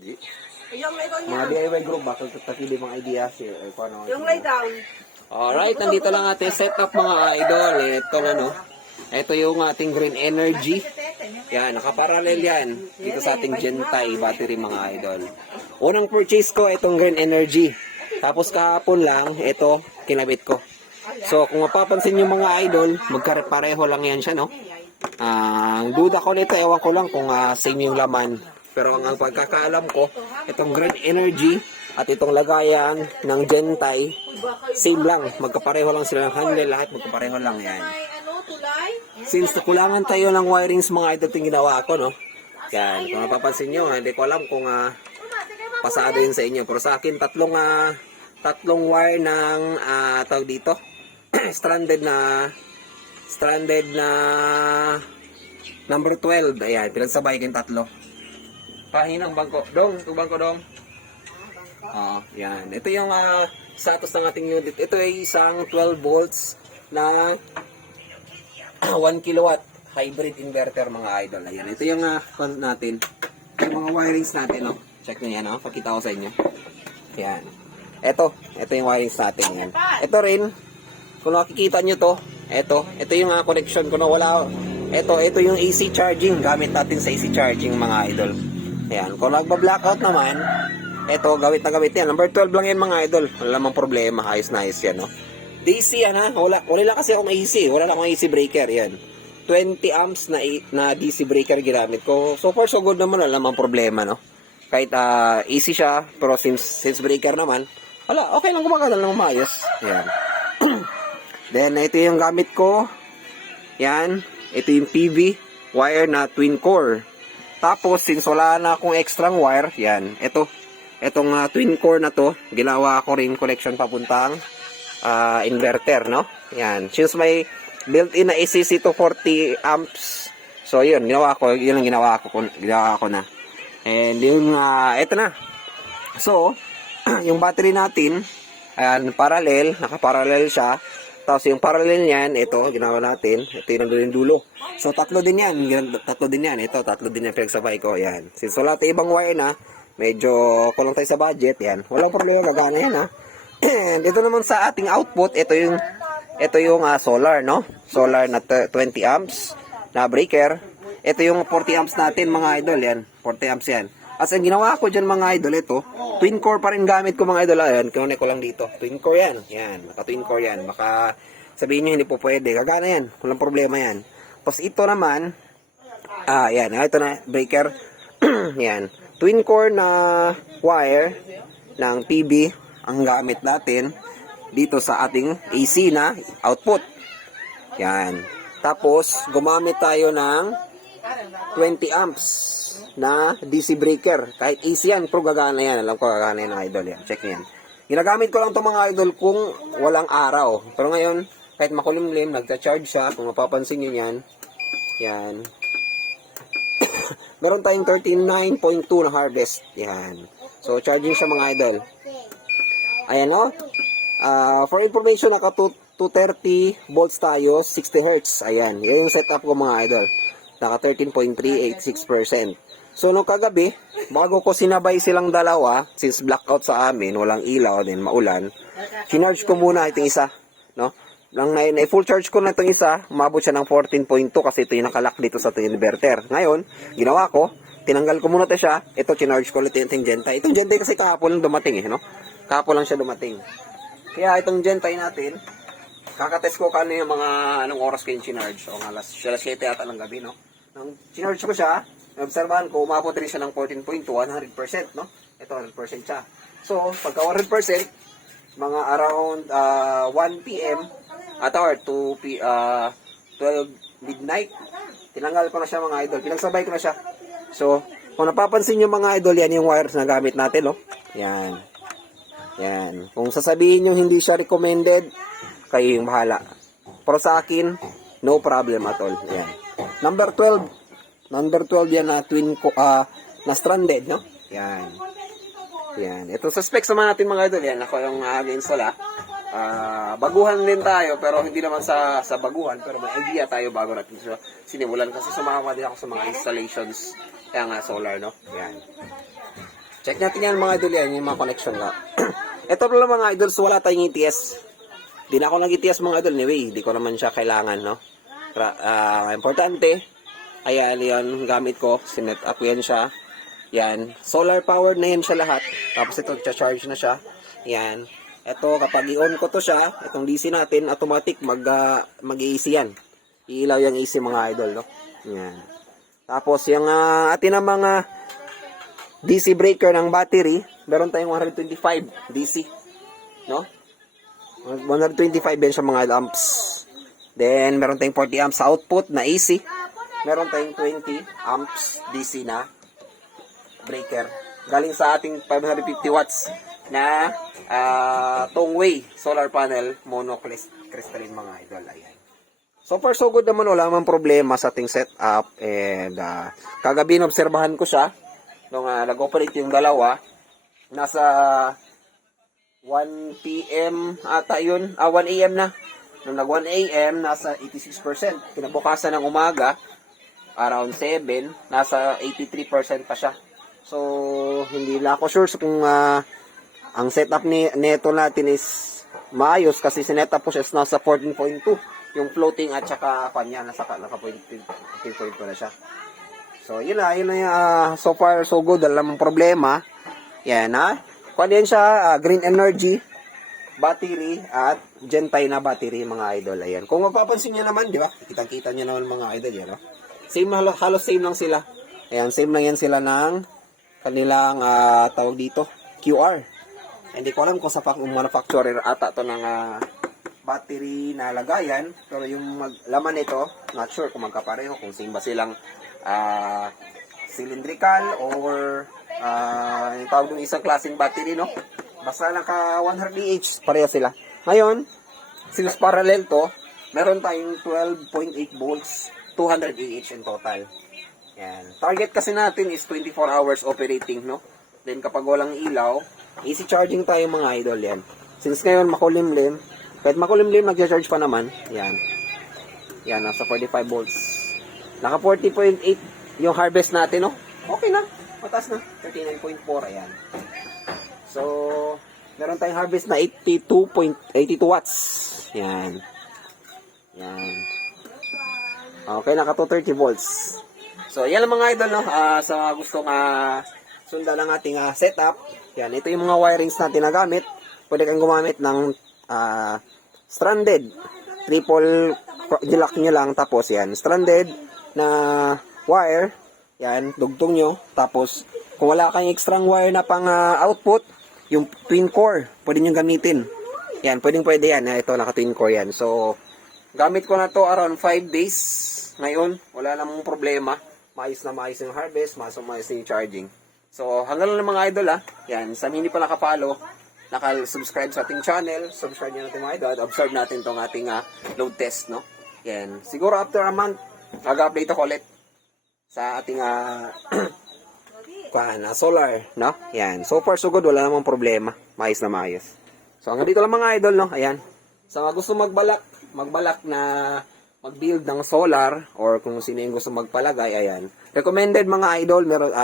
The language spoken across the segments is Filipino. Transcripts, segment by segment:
Di. Yung lay down Mga niya. DIY group, bakit tatagili mga ideas eh. Kung ano. Yung lay down. Alright, nandito lang ating setup mga idol. Ito ano. Ito yung ating green energy. Yan, nakaparallel yan. Dito sa ating Gentile battery mga idol. Unang purchase ko, itong green energy. Tapos kahapon lang, ito, kinabit ko. So, kung mapapansin nyo mga idol, magkapareho lang yan siya, no? Ang duda ko nito, ewan ko lang kung same yung laman. Pero ang pagkakaalam ko, itong green energy at itong lagayan ng Gentile, same lang. Magkapareho lang sila ng handle, lahat magkapareho lang yan. Since kulangan tayo ng wirings mga idol yung ginawa ko, no? Yan, kung mapapansin nyo, hindi ko alam kung pasado yun sa inyo. Pero sa akin, tatlong wire ng tawag dito, stranded na number 12. Ayan, pinagsabay ko yung tatlo. Pahinang bangko. Dong, ito bangko dong. Yan. Ito yung status ng ating unit. Ito ay isang 12 volts na 1 kilowatt hybrid inverter mga idol. Ayan. Ito yung natin. Yung mga wirings natin, no? Check nyo yan, no? Pakita ko sa inyo. Yan. Ito yung wirings natin. Yan. Ito rin, kung nakikita nyo to, ito yung connection ko na wala. Ito yung AC charging. Gamit natin sa AC charging mga idol. Ayan. Kung nagba-blackout naman, ito, gawit na gawit yan. Number 12 lang yan mga idol. Wala namang problema. Ayos na ayos yan, no? DC yan, ha? Wala lang kasi akong AC. Wala lang akong AC breaker. Yan. 20 amps na DC breaker ginamit ko. So far, so good naman. Wala namang problema, no? Kahit AC siya, pero since breaker naman, wala, okay lang gumagana lang maayos. Yan. Then, ito yung gamit ko. Yan. Ito yung PV wire na twin core. Tapos, since wala na akong extra wire, yan. Itong twin core na to, ginawa ko rin connection papuntang inverter, no? Yan. Since may built-in na AC 240 amps, so yun, yun ang ginawa ko na. And yung, ito na. So, yung battery natin, ayan, nakaparallel siya. Tapos yung parallel niyan, ito, ginawa natin. Ito yung dulo. So, tatlo din yan. Ito, tatlo din yan pinagsabay ko. Yan. Since wala tayo ibang wire na, medyo kulang tayo sa budget. Yan. Walang problema, gagana yan, ha. And ito naman sa ating output, ito yung solar, no? Solar na 20 amps na breaker. Ito yung 40 amps natin, mga idol. Yan. 40 amps yan. As ang ginawa ko dyan mga idol, ito, twin core pa rin gamit ko mga idol. Ayan, kinunin ko lang dito. Twin core yan. Yan, naka-twin core yan. Baka sabihin nyo hindi po pwede. Gagana yan. Walang problema yan. Tapos ito naman, yan. Ito na, breaker. Yan. Twin core na wire ng PB ang gamit natin dito sa ating AC na output. Yan. Tapos, gumamit tayo ng 20 amps na DC breaker. Kahit AC yan, pero gagana yan. Alam ko gagana yan, idol yan. Check nyo yan. Ginagamit ko lang itong mga idol kung walang araw. Pero ngayon, kahit makulimlim, nagcha-charge siya. Kung mapapansin nyo yan, yan. Meron tayong 39.2 na harvest. Yan. So, charging siya mga idol. Ayan o. For information, naka 230 volts tayo, 60 Hz. Ayan. Yan yung setup ko mga idol. Naka 13.386%. So, nung kagabi, bago ko sinabay silang dalawa, since blackout sa amin, walang ilaw, din maulan, sinarge ko muna itong isa, no? Nang full charge ko na itong isa, umabot siya ng 14.2 kasi ito yung nakalak dito sa inverter. Ngayon, ginawa ko, tinanggal ko muna ito siya, ito, sinarge ko ulit yung Gentile. Itong Gentile kasi kahapon lang dumating, no? Kahapon lang siya dumating. Kaya itong Gentile natin, kakatest ko kano yung mga anong oras ko yung sinarge. O nga, alas 7 yata ng gabi, no? Nang sinarge ko siya, obserbahan ko, umabot rin siya ng 14.2, 100%, no? Ito, 100% siya. So, pagka 100%, mga around 1 p.m. at or 12 midnight, tinanggal ko na siya mga idol. Pinagsabay ko na siya. So, kung napapansin nyo mga idol, yan yung wires na gamit natin, no? Yan. Yan. Kung sasabihin nyo hindi siya recommended, kayo yung bahala. Pero sa akin, no problem at all. Yan. Number 12 yan na twin na stranded, no? Yan. Yan. Ito sa specs naman natin mga idol. Yan. Ako yung install, baguhan din tayo, pero hindi naman sa baguhan, pero may idea tayo bago natin sinimulan kasi sumama din ako sa mga installations kaya nga solar, no? Yan. Check natin yan mga idol yan, yung mga connection nga. Ito pala mga idol, so wala tayong ETS. Di na ako nag-ETS mga idol, anyway, di ko naman siya kailangan, no? Importante, ayan, yan, gamit ko, sinet up yan siya. Yan, solar powered na yan siya lahat. Tapos ito, charge na siya. Yan. Ito, kapag i-on ko to siya, itong DC natin, automatic mag-AC yan. Iilaw yung AC mga idol, no? Yan. Tapos, yung atin ang mga DC breaker ng battery, meron tayong 125 DC, no? 125 yan siya mga amps. Then, meron tayong 40 amps output na AC. Meron tayong 20 amps DC na breaker. Galing sa ating 550 watts na Tongwei solar panel monocrystalline mga idol. Ayan. So far so good naman, wala namang problema sa ating setup. And kagabi obserbahan ko siya nung nag-operate yung dalawa. Nasa 1 PM ata yun. 1 AM na. Nung nag 1 AM, nasa 86%. Kinabukasan ng umaga, around 7, nasa 83% pa siya. So, hindi lang ako sure kung ang setup neto natin is maayos kasi sinetup po siya is nasa 14.2 yung floating at saka kanya nasa 14.2 na siya. So, yun na yung so far so good, wala namang problema. Yan kuha din siya, green energy battery at Gentile na battery mga idol. Ayan. Kung mapapansin niyo naman, di ba? Kitang-kita niyo naman mga idol yan, no? Same, halos same lang sila. Ayan, same lang yan sila ng kanilang tawag dito, QR. Hindi ko alam kung sa manufacturer ata to ng battery na lagayan, pero yung laman nito, not sure kung magkapareho, kung same ba silang cylindrical or yung tawag ng isang klaseng battery, no? Basta naka 100 Ah, pareha sila. Ngayon, since parallel to, meron tayong 12.8 volts, 200 Ah in total. Yan. Target kasi natin is 24 hours operating, no? Then kapag walang ilaw, easy charging tayo mga idol yan. Since ngayon makulimlim, kahit makulimlim, nag-charge pa naman. Yan. Yan, nasa 45 volts. Naka 40.8 yung harvest natin, no? Okay na. Mataas na. 39.4, ayan. So, meron tayong harvest na 82 watts. Yan. Yan. Okay, naka 230 volts. So, yan lang mga idol, no? Sa gustong sundan ng ating setup. Yan, ito yung mga wirings natin na gamit. Pwede kang gumamit ng stranded. Triple lock nyo lang. Tapos, yan, stranded na wire. Yan, dugtong nyo. Tapos, kung wala kayong extra wire na pang output, yung twin core, pwede nyo gamitin. Yan, pwede yan. Ito, naka twin core yan. So, gamit ko na to around 5 days. Ngayon, wala namang problema. Maayos na maayos yung harvest, maayos yung charging. So, hanggang lang mga idol Yan, sa hindi pa nakapalo, naka-subscribe sa ating channel, subscribe nyo natin mga idol, at observe natin tong ating load test, no? Yan, siguro after a month, mag-update ako ulit sa ating solar, no? Yan. So far so good, wala namang problema. Maayos na maayos. So hanggang dito lang mga idol, no? Ayan. Sa mga gusto magbalak na mag-build ng solar or kung sino yung gusto magpalagay, ayan. Recommended mga idol, meron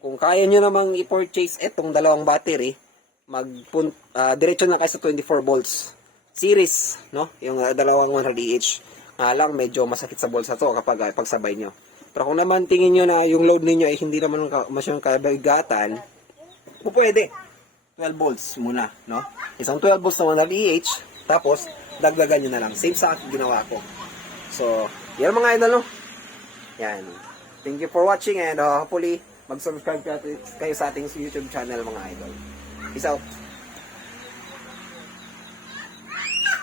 kung kaya nyo namang i-purchase itong dalawang battery, diretso na kayo sa 24 volts series, no? Yung dalawang 100 lang medyo masakit sa bulsa to kapag pagsabay nyo. Pero kung naman tingin nyo na yung load ninyo ay hindi naman masyadong kabigatan, pwede. 12 volts muna, no? Isang 12 volts na 100 tapos dagdagan nyo na lang. Same sa akin ginawa ko. So, yan mga idol, no? Yan. Thank you for watching and hopefully mag-subscribe kayo sa ating YouTube channel mga idol. Peace out.